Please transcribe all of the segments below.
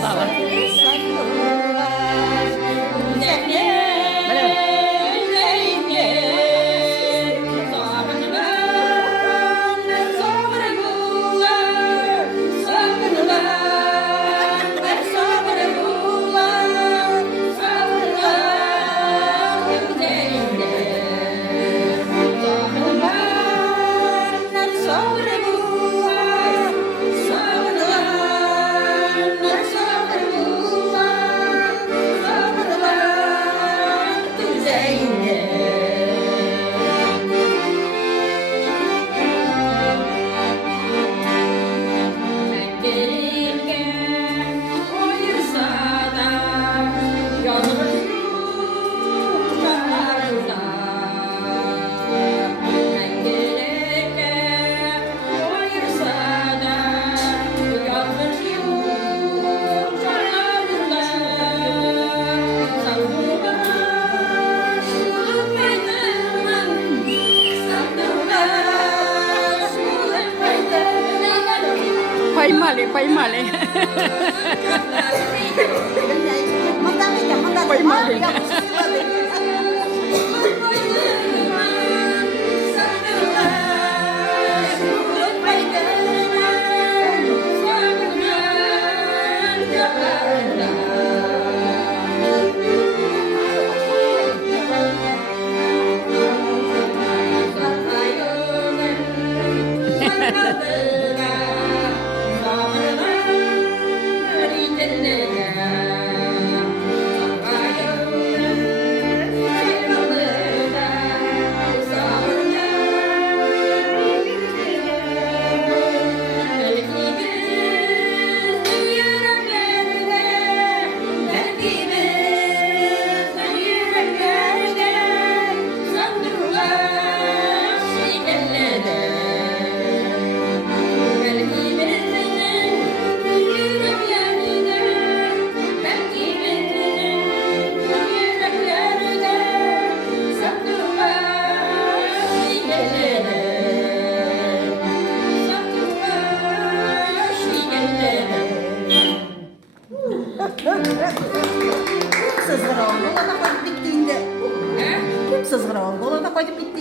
Sağ olun. Paimale, paimale. Paimale.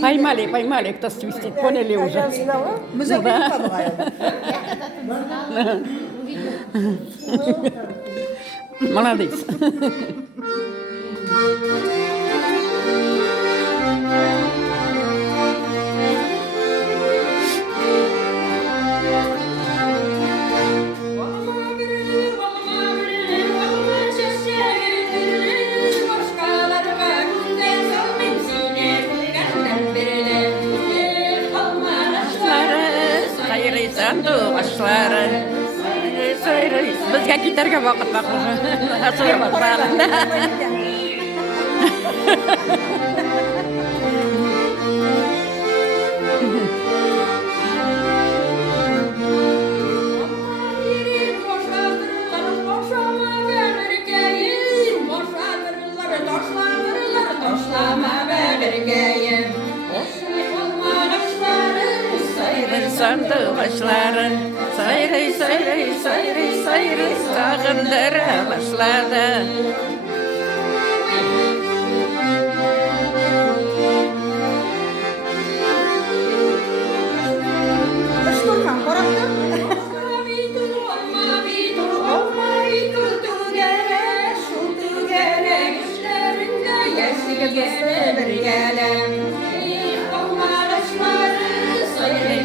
Поймали, поймали, кто свистит, поняли уже. Мы запомнили. Молодец. Başları. Bizga gitarga vaqt sandı başları sayri sayri sayri sayri sağındıra başladı.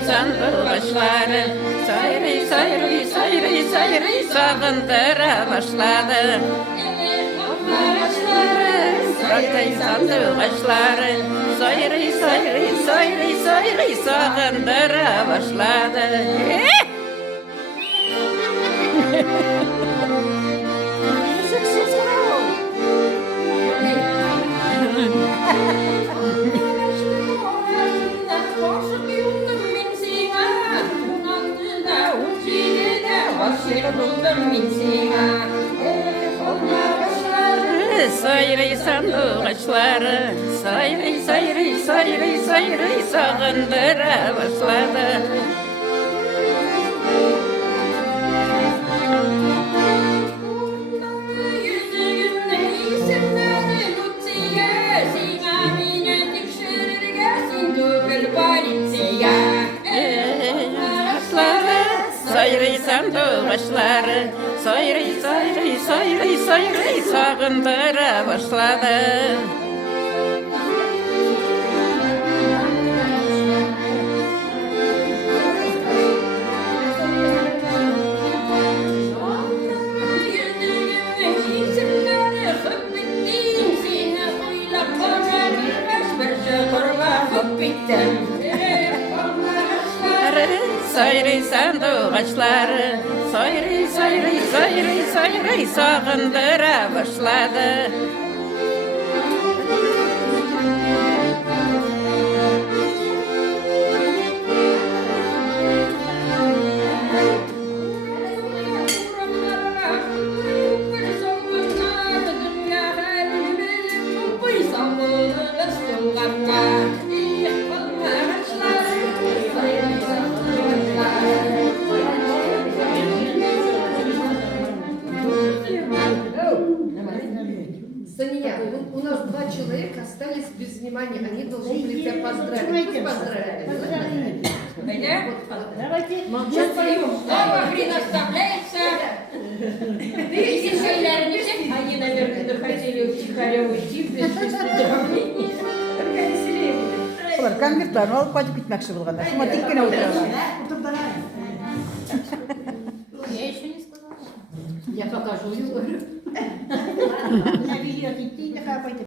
Sandı başları sayri sayri sayri sayri sağındıra başladı. Sayri sandı başları sayri sayri sayri sayri sağındıra başladı. Sayri sandı başları sayri sayri sayri sayri sağındıra başladı. sayrıysan doğaçları Sayrı sayrı sayrı sayrı sağındıra başladı Sayrıysan doğaçları Sayrı sayrı sayrı sayrı sağındıra başladı Сания, у нас 2 человека остались без внимания. Они должны были тебя поздравить. Пусть поздравят. Молчат. Дома предоставляется. Видите, они, наверное, хотели втихаря уйти без поздравления. Ular konvertlarını alıp kaçıp gitmekçi bulganlar. Şuna dikkine oturuyorlar. Я еще не сказала. Я покажу.